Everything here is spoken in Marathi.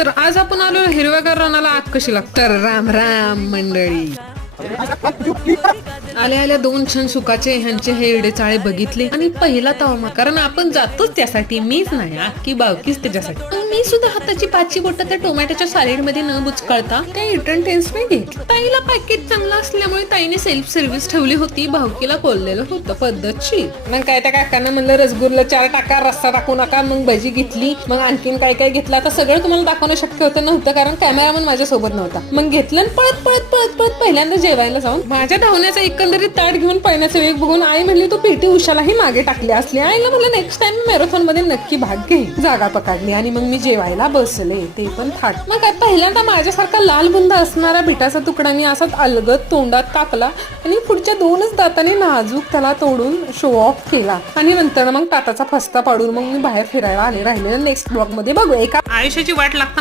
तर आज आपण आलो हिरव्यागार रानाला. आग कशी लागते. तर राम राम मंडळी. आल्या आल्या दोन क्षण सुखाचे ह्यांचे हे एडे चाळे बघितले आणि पहिला तवमा, कारण आपण जातोच त्यासाठी. मीच नाही, अख्खी बावकीच त्याच्यासाठी. मी सुद्धा हाताची पाचची बोट त्या टोमॅटोच्या सॅलेड मध्ये न बुचकळता त्या रिटर्न टेन्स ने घेतली. ताईला पॅकेज चांगला असल्यामुळे ताईने सेल्फ सर्व्हिस ठेवली होती. भावकीला कोल्लेलं होतं पद्धतशीर. मग काय त्या काकांना म्हणलं रसगुल्ला 4 टाका, रस्सा टाकू नका. मग भजी घेतली. मग आणखीन काय काय घेतलं. आता सगळं तुम्हाला दाखवणं शक्य नव्हतं कारण कॅमेरामन माझ्या सोबत नव्हता. मग घेतलं पळत पळत पळत पळत पहिल्यांदा जेवायला जाऊन माझ्या धावण्याचा एकंदरीत ताट घेऊन पळण्याचा वेग बघून आई म्हणली तू पीटी उषालाही मागे टाकली असली. आईला म्हणलं नेक्स्ट टाइम मॅरेथॉन मध्ये नक्की भाग घे. जागा पकडली आणि मग मी जेवायला बसले, ते पण थाट. मग काय पहिल्यांदा माझ्यासारखा लाल बुंदा असणारा बिटाचा तुकडा मी असाच अलगद तोंडात टाकला आणि पुढच्या 2च दाताने नाजूक त्याला तोडून शो ऑफ केला. आणि नंतर मग ताटाचा फस्ता पाडून मग मी बाहेर फिरायला आले. राहिलेलं नेक्स्ट ब्लॉग मध्ये बघू. एका आयुष्याची वाट लागताना